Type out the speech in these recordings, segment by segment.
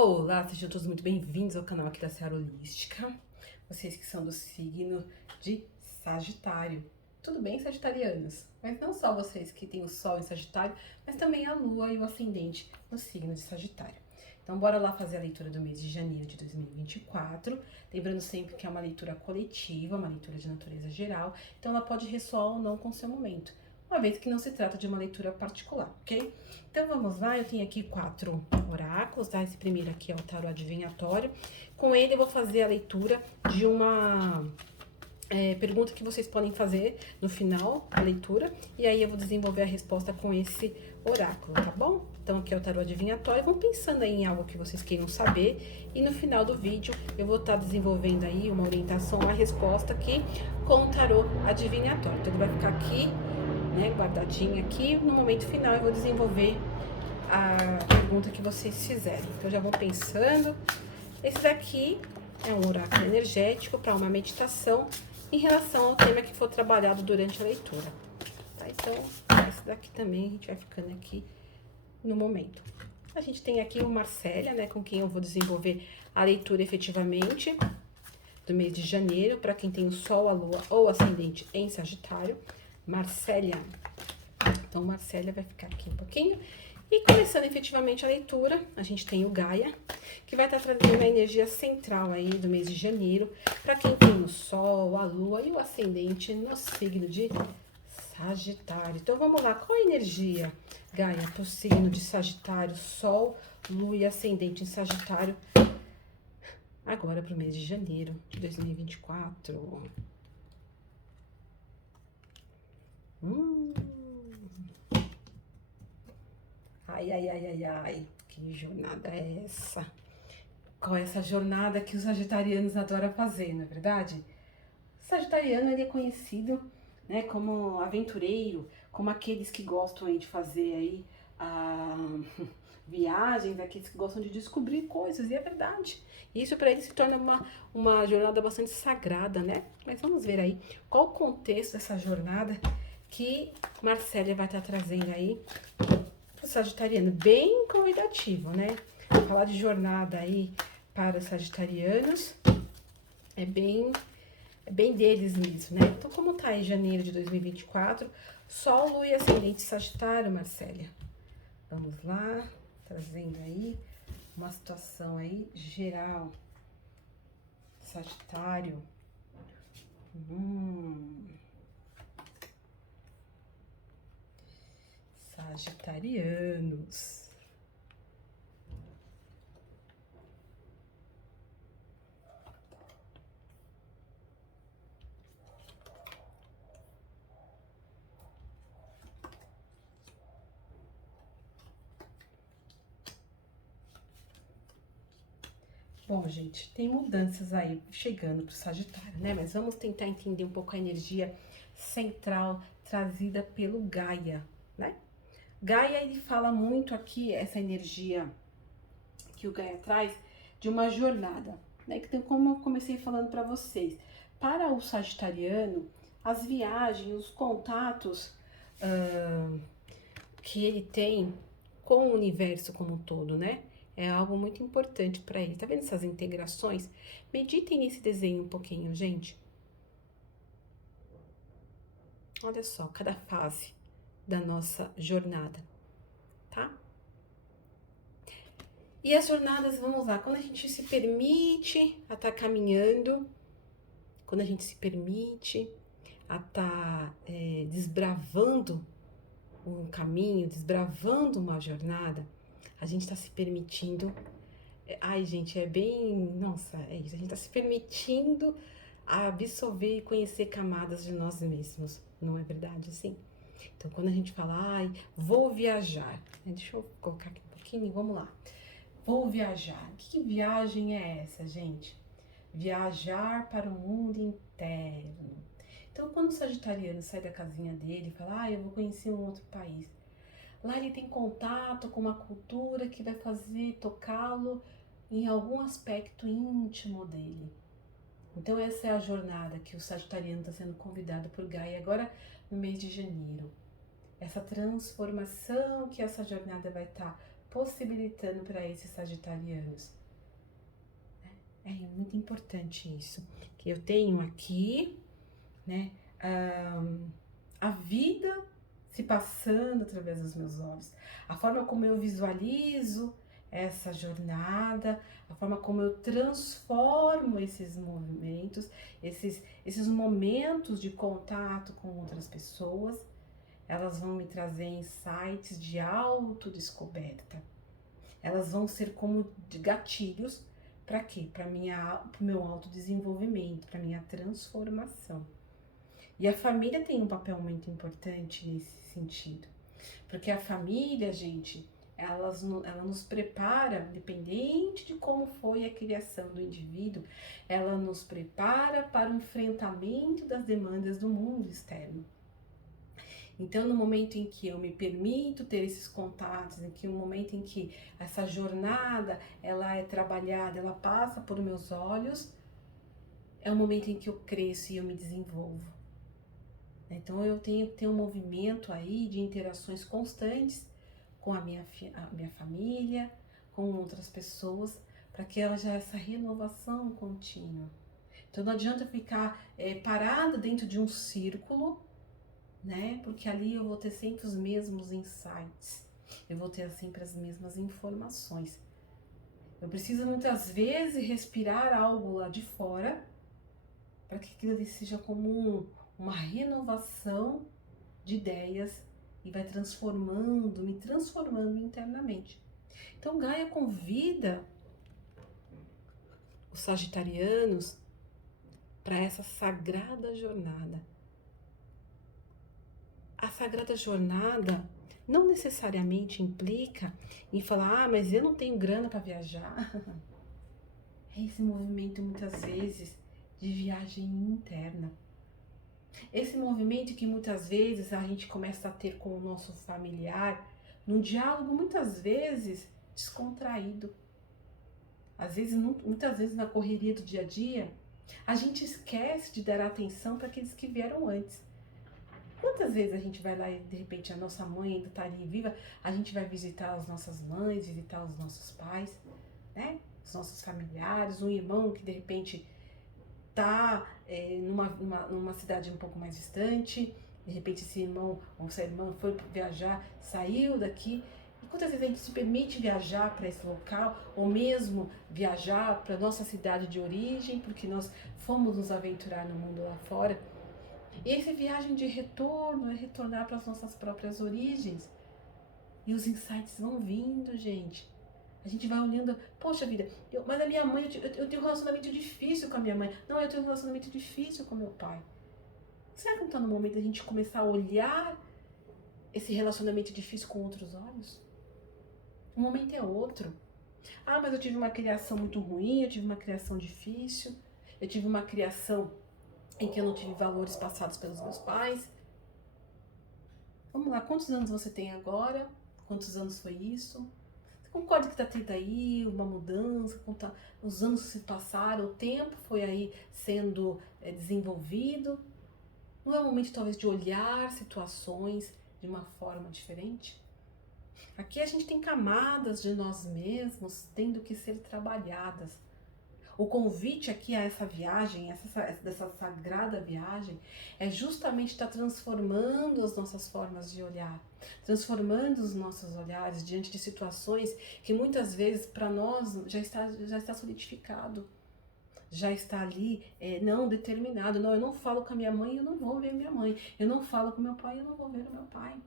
Olá, sejam todos muito bem-vindos ao canal aqui da Seara Holística. Vocês que são do signo de Sagitário. Tudo bem, sagitarianos? Mas não só vocês que têm o Sol em Sagitário, mas também a Lua e o Ascendente no signo de Sagitário. Então, bora lá fazer a leitura do mês de janeiro de 2024. Lembrando sempre que é uma leitura coletiva, uma leitura de natureza geral. Então, ela pode ressoar ou não com o seu momento, uma vez que não se trata de uma leitura particular, ok? Então vamos lá, eu tenho aqui 4 oráculos, tá? Esse primeiro aqui é o tarô adivinhatório. Com ele eu vou fazer a leitura de uma pergunta que vocês podem fazer no final da leitura. E aí eu vou desenvolver a resposta com esse oráculo, tá bom? Então aqui é o tarô adivinhatório. Vão pensando aí em algo que vocês queiram saber. E no final do vídeo eu vou estar desenvolvendo aí uma orientação, uma resposta aqui com o tarô adivinhatório. Então ele vai ficar aqui, né, guardadinho aqui. No momento final eu vou desenvolver a pergunta que vocês fizerem. Então já vão pensando. Esse daqui é um oráculo energético para uma meditação em relação ao tema que for trabalhado durante a leitura. Tá? Então, esse daqui também a gente vai ficando aqui no momento. A gente tem aqui o Marcélia, né, com quem eu vou desenvolver a leitura efetivamente do mês de janeiro, para quem tem o Sol, a Lua ou Ascendente em Sagitário. Marcélia. Então, Marcélia vai ficar aqui um pouquinho. E começando efetivamente a leitura, a gente tem o Gaia, que vai estar trazendo a energia central aí do mês de janeiro, para quem tem o Sol, a Lua e o Ascendente no signo de Sagitário. Então, vamos lá, qual a energia, Gaia, para o signo de Sagitário, Sol, Lua e Ascendente em Sagitário, agora para o mês de janeiro de 2024? Ai, ai, ai, ai, ai, que jornada é essa? Qual é essa jornada que os sagitarianos adoram fazer, não é verdade? O sagitariano, ele é conhecido, né, como aventureiro, como aqueles que gostam aí de fazer aí viagens, aqueles que gostam de descobrir coisas, e é verdade. Isso para eles se torna uma jornada bastante sagrada, né? Mas vamos ver aí qual o contexto dessa jornada que Marcélia vai estar trazendo aí pro sagitariano, bem convidativo, né? Falar de jornada aí para os sagitarianos é bem deles mesmo, né? Então, como tá aí janeiro de 2024, Sol, Lua e Ascendente Sagitário, Marcélia. Vamos lá, trazendo aí uma situação aí geral. Sagitário. Sagitarianos. Bom, gente, tem mudanças aí chegando pro Sagitário, né? Mas vamos tentar entender um pouco a energia central trazida pelo Gaia, né? Gaia, ele fala muito aqui, essa energia que o Gaia traz, de uma jornada, né? Que tem, como eu comecei falando para vocês, para o sagitariano, as viagens, os contatos que ele tem com o universo como um todo, né? É algo muito importante para ele. Tá vendo essas integrações? Meditem nesse desenho um pouquinho, gente. Olha só, cada fase da nossa jornada, tá? E as jornadas, vamos lá, quando a gente se permite a estar caminhando, quando a gente se permite a estar desbravando um caminho, desbravando uma jornada, a gente está se permitindo. Ai, gente, é bem. Nossa, é isso. A gente está se permitindo absorver e conhecer camadas de nós mesmos, não é verdade? Assim. Então, quando a gente fala, ai, vou viajar, deixa eu colocar aqui um pouquinho e vamos lá. Vou viajar. Que viagem é essa, gente? Viajar para o mundo interno. Então, quando o sagitariano sai da casinha dele e fala, ah, eu vou conhecer um outro país, lá ele tem contato com uma cultura que vai fazer tocá-lo em algum aspecto íntimo dele. Então, essa é a jornada que o sagitariano está sendo convidado por Gaia agora no mês de janeiro. Essa transformação que essa jornada vai estar possibilitando para esses sagitarianos. É muito importante isso, que eu tenho aqui, né, a vida se passando através dos meus olhos, a forma como eu visualizo essa jornada, a forma como eu transformo esses movimentos, esses momentos de contato com outras pessoas, elas vão me trazer insights de autodescoberta. Elas vão ser como gatilhos para quê? Para o meu autodesenvolvimento, para minha transformação. E a família tem um papel muito importante nesse sentido. Porque a família, gente, ela nos prepara, independente de como foi a criação do indivíduo, ela nos prepara para o enfrentamento das demandas do mundo externo. Então, no momento em que eu me permito ter esses contatos, no momento em que essa jornada ela é trabalhada, ela passa por meus olhos, é o momento em que eu cresço e eu me desenvolvo. Então, eu tenho que ter um movimento aí de interações constantes com a minha família, com outras pessoas, para que haja essa renovação contínua. Então, não adianta ficar parada dentro de um círculo, né? Porque ali eu vou ter sempre os mesmos insights, eu vou ter sempre as mesmas informações. Eu preciso muitas vezes respirar algo lá de fora para que aquilo ali seja como uma renovação de ideias e vai me transformando internamente. Então Gaia convida os sagitarianos para essa sagrada jornada. A sagrada jornada não necessariamente implica em falar, mas eu não tenho grana para viajar. É esse movimento muitas vezes de viagem interna. Esse movimento que muitas vezes a gente começa a ter com o nosso familiar, num diálogo muitas vezes descontraído. Às vezes, muitas vezes na correria do dia a dia, a gente esquece de dar atenção para aqueles que vieram antes. Quantas vezes a gente vai lá e de repente a nossa mãe ainda está ali viva, a gente vai visitar as nossas mães, visitar os nossos pais, né? Os nossos familiares, um irmão que de repente está numa cidade um pouco mais distante, de repente esse irmão ou essa irmã foi viajar, saiu daqui. E quantas vezes a gente se permite viajar para esse local, ou mesmo viajar para nossa cidade de origem, porque nós fomos nos aventurar no mundo lá fora. E essa viagem de retorno é retornar para as nossas próprias origens. E os insights vão vindo, gente. A gente vai olhando, poxa vida, mas a minha mãe, eu tenho um relacionamento difícil com a minha mãe. Não, eu tenho um relacionamento difícil com meu pai. Será que não está no momento da gente começar a olhar esse relacionamento difícil com outros olhos? O momento é outro. Ah, mas eu tive uma criação muito ruim, eu tive uma criação difícil, eu tive uma criação em que eu não tive valores passados pelos meus pais. Vamos lá, quantos anos você tem agora? Quantos anos foi isso? Você concorda que está tendo aí uma mudança? Os anos se passaram, o tempo foi aí sendo desenvolvido. Não é o momento talvez de olhar situações de uma forma diferente? Aqui a gente tem camadas de nós mesmos tendo que ser trabalhadas. O convite aqui a essa viagem, dessa sagrada viagem, é justamente estar transformando as nossas formas de olhar, transformando os nossos olhares diante de situações que muitas vezes para nós já está solidificado, já está ali não determinado. Não, eu não falo com a minha mãe, eu não vou ver minha mãe. Eu não falo com meu pai, eu não vou ver o meu pai.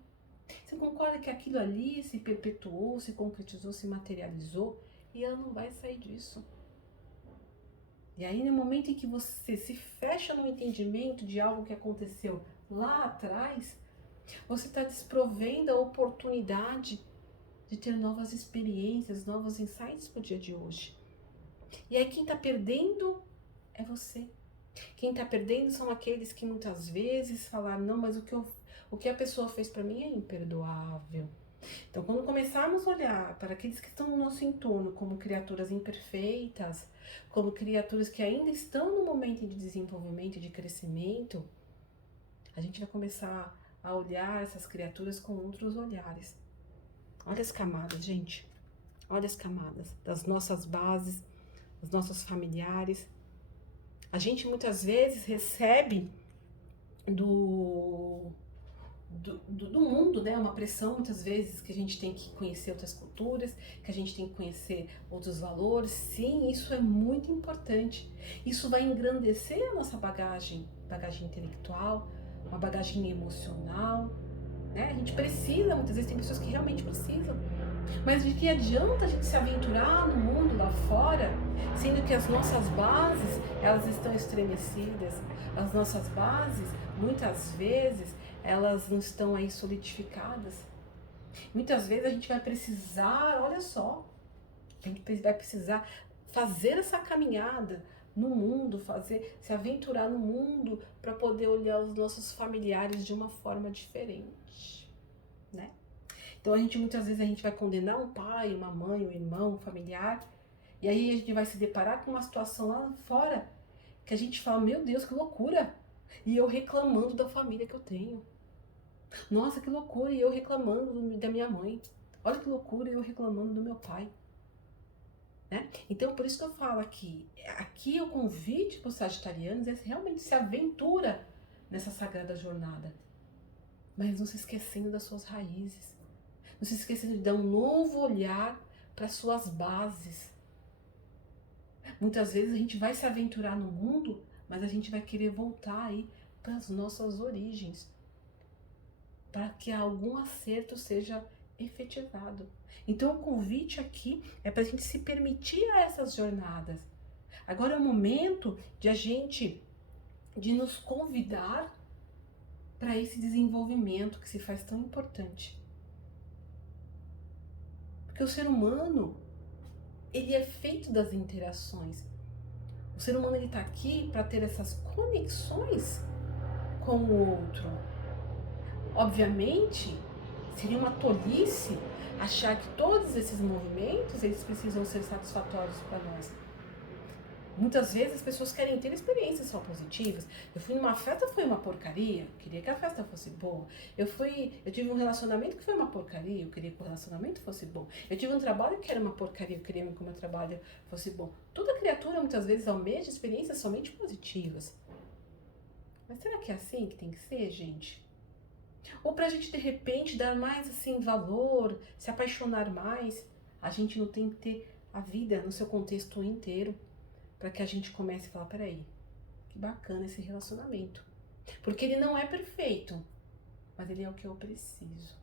Você concorda que aquilo ali se perpetuou, se concretizou, se materializou e ela não vai sair disso? E aí, no momento em que você se fecha no entendimento de algo que aconteceu lá atrás, você está desprovendo a oportunidade de ter novas experiências, novos insights para o dia de hoje. E aí, quem está perdendo é você. Quem está perdendo são aqueles que muitas vezes falaram, não, mas o que a pessoa fez para mim é imperdoável. Então, quando começarmos a olhar para aqueles que estão no nosso entorno como criaturas imperfeitas, como criaturas que ainda estão no momento de desenvolvimento e de crescimento, a gente vai começar a olhar essas criaturas com outros olhares. Olha as camadas, gente. Olha as camadas das nossas bases, dos nossos familiares. A gente muitas vezes recebe do mundo, né? Uma pressão muitas vezes que a gente tem que conhecer outras culturas, que a gente tem que conhecer outros valores. Sim, isso é muito importante. Isso vai engrandecer a nossa bagagem intelectual, uma bagagem emocional, né? A gente precisa, muitas vezes tem pessoas que realmente precisam. Mas de que adianta a gente se aventurar no mundo lá fora, sendo que as nossas bases, elas estão estremecidas, as nossas bases, muitas vezes, elas não estão aí solidificadas. Muitas vezes a gente vai precisar, olha só, a gente vai precisar fazer essa caminhada no mundo, se aventurar no mundo para poder olhar os nossos familiares de uma forma diferente, né? Então muitas vezes a gente vai condenar um pai, uma mãe, um irmão, um familiar, e aí a gente vai se deparar com uma situação lá fora que a gente fala, meu Deus, que loucura! E eu reclamando da família que eu tenho. Nossa, que loucura! E eu reclamando da minha mãe. Olha que loucura! E eu reclamando do meu pai. Né? Então, por isso que eu falo aqui o convite para os sagitarianos é realmente se aventura nessa sagrada jornada. Mas não se esquecendo das suas raízes. Não se esquecendo de dar um novo olhar para suas bases. Muitas vezes a gente vai se aventurar no mundo, mas a gente vai querer voltar aí para as nossas origens, para que algum acerto seja efetivado. Então o convite aqui é para a gente se permitir a essas jornadas. Agora é o momento de nos convidar para esse desenvolvimento que se faz tão importante. Porque o ser humano, ele é feito das interações. O ser humano ele está aqui para ter essas conexões com o outro. Obviamente, seria uma tolice achar que todos esses movimentos eles precisam ser satisfatórios para nós. Muitas vezes as pessoas querem ter experiências só positivas. Eu fui numa festa, foi uma porcaria, queria que a festa fosse boa. Eu tive um relacionamento que foi uma porcaria, eu queria que o relacionamento fosse bom. Eu tive um trabalho que era uma porcaria, eu queria que o meu trabalho fosse bom. Toda criatura muitas vezes almeja experiências somente positivas. Mas será que é assim que tem que ser, gente? Ou pra gente de repente dar mais assim valor, se apaixonar mais, a gente não tem que ter a vida no seu contexto inteiro. Para que a gente comece a falar, peraí, que bacana esse relacionamento. Porque ele não é perfeito, mas ele é o que eu preciso.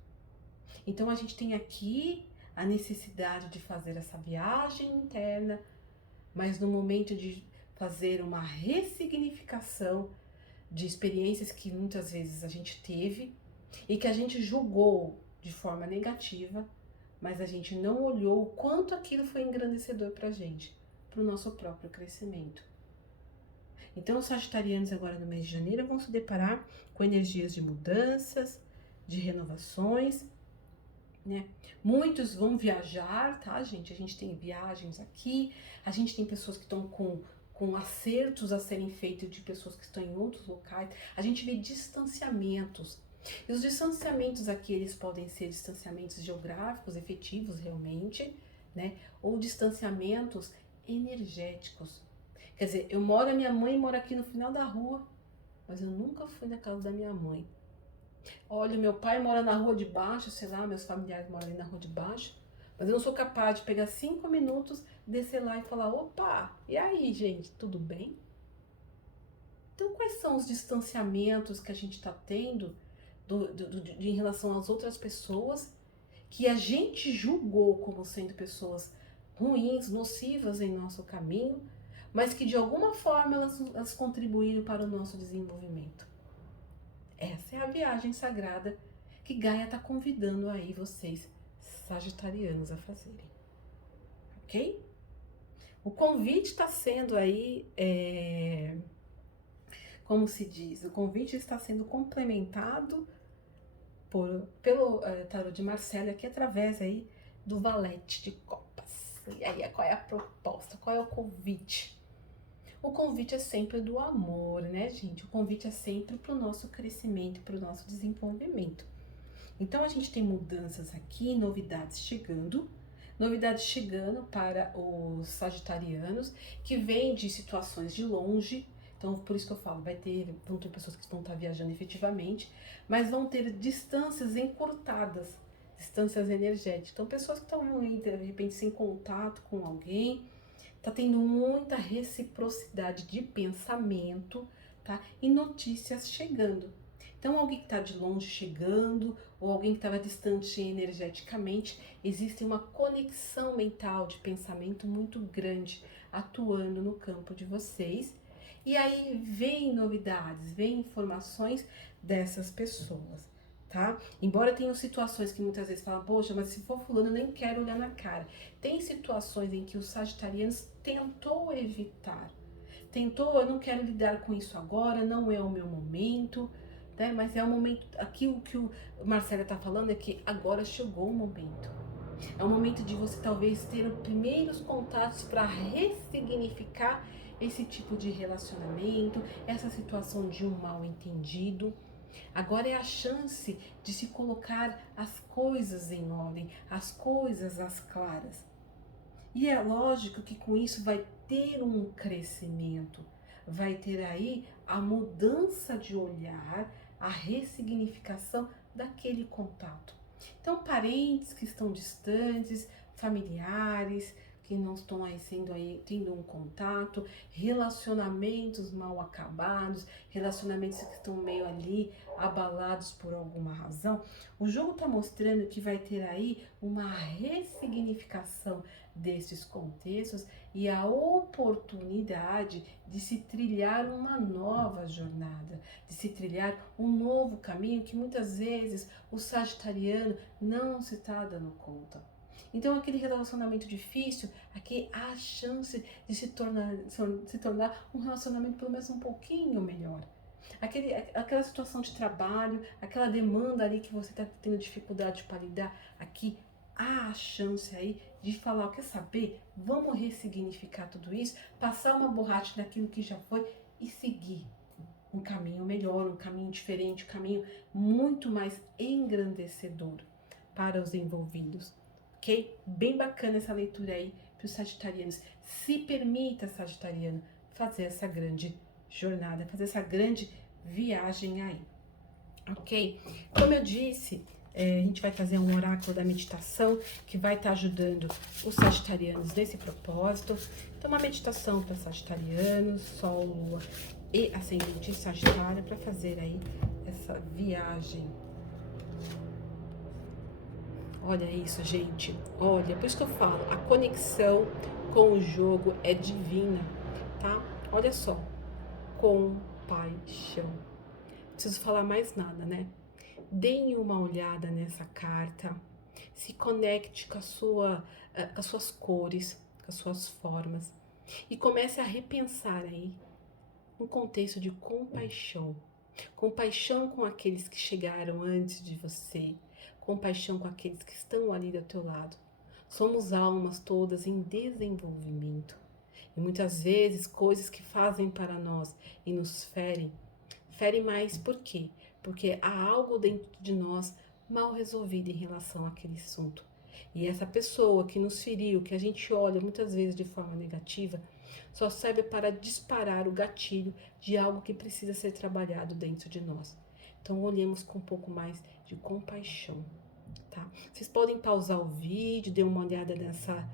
Então a gente tem aqui a necessidade de fazer essa viagem interna, mas no momento de fazer uma ressignificação de experiências que muitas vezes a gente teve e que a gente julgou de forma negativa, mas a gente não olhou o quanto aquilo foi engrandecedor pra gente, para o nosso próprio crescimento. Então, os sagitarianos agora no mês de janeiro vão se deparar com energias de mudanças, de renovações, né? Muitos vão viajar, tá, gente? A gente tem viagens aqui, a gente tem pessoas que estão com acertos a serem feitos de pessoas que estão em outros locais. A gente vê distanciamentos. E os distanciamentos aqui, eles podem ser distanciamentos geográficos, efetivos realmente, né? Ou distanciamentos energéticos. Quer dizer, a minha mãe mora aqui no final da rua, mas eu nunca fui na casa da minha mãe. Olha, meu pai mora na rua de baixo, sei lá, meus familiares moram ali na rua de baixo, mas eu não sou capaz de pegar 5 minutos, descer lá e falar, opa, e aí, gente, tudo bem? Então, quais são os distanciamentos que a gente está tendo em relação às outras pessoas que a gente julgou como sendo pessoas ruins, nocivas em nosso caminho, mas que de alguma forma elas contribuíram para o nosso desenvolvimento? Essa é a viagem sagrada que Gaia está convidando aí vocês, sagitarianos, a fazerem. Ok? O convite está sendo aí, como se diz, o convite está sendo complementado pelo tarô de Marcelo aqui através aí do valete de copas. E aí, qual é a proposta? Qual é o convite? O convite é sempre do amor, né, gente? O convite é sempre para o nosso crescimento, para o nosso desenvolvimento. Então, a gente tem mudanças aqui, novidades chegando, Novidades chegando para os sagitarianos, que vêm de situações de longe. Então, por isso que eu falo, vão ter pessoas que vão estar viajando efetivamente, mas vão ter distâncias encurtadas, distâncias energéticas. Então, pessoas que estão aí, de repente, sem contato com alguém, tá tendo muita reciprocidade de pensamento, tá? E notícias chegando. Então, alguém que está de longe chegando, ou alguém que estava distante energeticamente, existe uma conexão mental de pensamento muito grande atuando no campo de vocês. E aí vem novidades, vem informações dessas pessoas, tá? Embora tenham situações que muitas vezes falam, poxa, mas se for fulano eu nem quero olhar na cara. Tem situações em que os sagitarianos tentou evitar. Eu não quero lidar com isso agora, não é o meu momento, né? Mas é o momento, aquilo que o Marcelo está falando é que agora chegou o momento. É o momento de você talvez ter os primeiros contatos para ressignificar esse tipo de relacionamento, essa situação de um mal entendido. Agora é a chance de se colocar as coisas em ordem, as coisas às claras. E é lógico que com isso vai ter um crescimento, vai ter aí a mudança de olhar, a ressignificação daquele contato. Então, parentes que estão distantes, familiares que não estão aí tendo um contato, relacionamentos mal acabados, relacionamentos que estão meio ali abalados por alguma razão. O jogo está mostrando que vai ter aí uma ressignificação desses contextos e a oportunidade de se trilhar uma nova jornada, de se trilhar um novo caminho que muitas vezes o sagitariano não se está dando conta. Então, aquele relacionamento difícil, aqui há a chance de se tornar um relacionamento pelo menos um pouquinho melhor. Aquela situação de trabalho, aquela demanda ali que você está tendo dificuldade para lidar, aqui há a chance aí de falar, quer saber? Vamos ressignificar tudo isso, passar uma borracha naquilo que já foi e seguir um caminho melhor, um caminho diferente, um caminho muito mais engrandecedor para os envolvidos, ok? Bem bacana essa leitura aí para os sagitarianos. Se permita, sagitariano, fazer essa grande jornada, fazer essa grande viagem aí, ok? Como eu disse, a gente vai fazer um oráculo da meditação que vai estar ajudando os sagitarianos nesse propósito. Então, uma meditação para sagitarianos, Sol, Lua e Ascendente Sagitário, para fazer aí essa viagem. Olha isso, gente. Olha, por isso que eu falo, a conexão com o jogo é divina, tá? Olha só, compaixão. Não preciso falar mais nada, né? Deem uma olhada nessa carta, se conecte com as suas cores, com as suas formas e comece a repensar aí um contexto de compaixão. Compaixão com aqueles que chegaram antes de você, compaixão com aqueles que estão ali do teu lado. Somos almas todas em desenvolvimento e muitas vezes coisas que fazem para nós e nos ferem mais por quê? Porque há algo dentro de nós mal resolvido em relação àquele assunto. E essa pessoa que nos feriu, que a gente olha muitas vezes de forma negativa, só serve para disparar o gatilho de algo que precisa ser trabalhado dentro de nós. Então olhemos com um pouco mais de compaixão, tá? Vocês podem pausar o vídeo, dê uma olhada nessa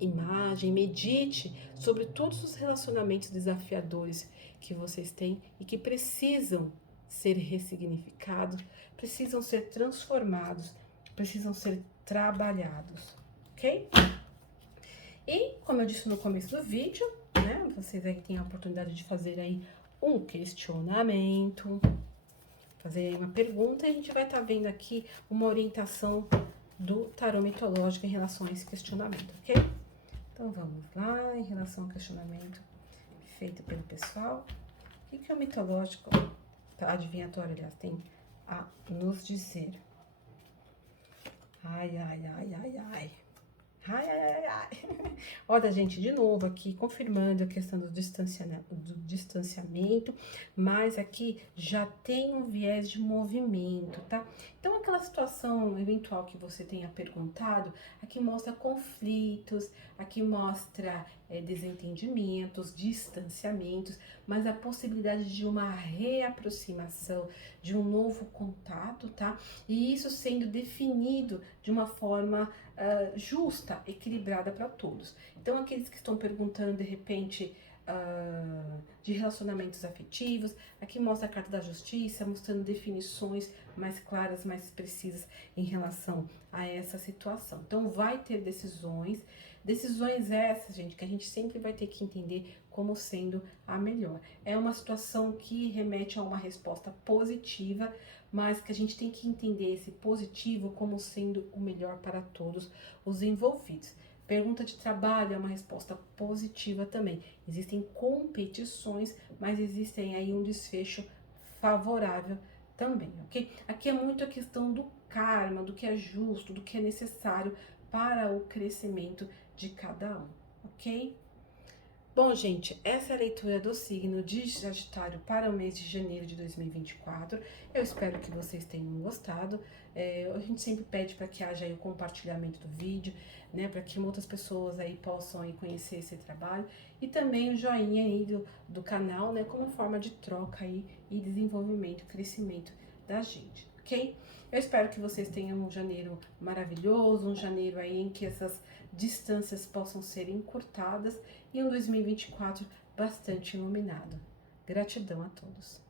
imagem, medite sobre todos os relacionamentos desafiadores que vocês têm e que precisam ser ressignificados, precisam ser transformados, precisam ser trabalhados, ok? E, como eu disse no começo do vídeo, né, vocês aí têm a oportunidade de fazer aí um questionamento, fazer aí uma pergunta e a gente vai estar vendo aqui uma orientação do tarô mitológico em relação a esse questionamento, ok? Então vamos lá, em relação ao questionamento feito pelo pessoal, o que o mitológico, adivinhatório, aliás, tem a nos dizer? Ai, ai, ai, ai, ai. Ai, ai, ai, ai. Olha, gente, de novo aqui, confirmando a questão do distanciamento, mas aqui já tem um viés de movimento, tá? Então, aquela situação eventual que você tenha perguntado, aqui mostra conflitos, aqui mostra desentendimentos, distanciamentos, mas a possibilidade de uma reaproximação, de um novo contato, tá? E isso sendo definido de uma forma justa, equilibrada para todos. Então, aqueles que estão perguntando de repente de relacionamentos afetivos, aqui mostra a carta da justiça, mostrando definições mais claras, mais precisas em relação a essa situação. Então, vai ter decisões essas, gente, que a gente sempre vai ter que entender como sendo a melhor. É uma situação que remete a uma resposta positiva, mas que a gente tem que entender esse positivo como sendo o melhor para todos os envolvidos. Pergunta de trabalho é uma resposta positiva também. Existem competições, mas existem aí um desfecho favorável também, ok? Aqui é muito a questão do karma, do que é justo, do que é necessário para o crescimento de cada um, ok? Bom, gente, essa é a leitura do signo de Sagitário para o mês de janeiro de 2024. Eu espero que vocês tenham gostado. A gente sempre pede para que haja aí o compartilhamento do vídeo, né, para que muitas pessoas aí possam aí conhecer esse trabalho e também o joinha aí do canal, né, como forma de troca aí e desenvolvimento, crescimento da gente, ok? Eu espero que vocês tenham um janeiro maravilhoso, um janeiro aí em que essas distâncias possam ser encurtadas e um 2024 bastante iluminado. Gratidão a todos.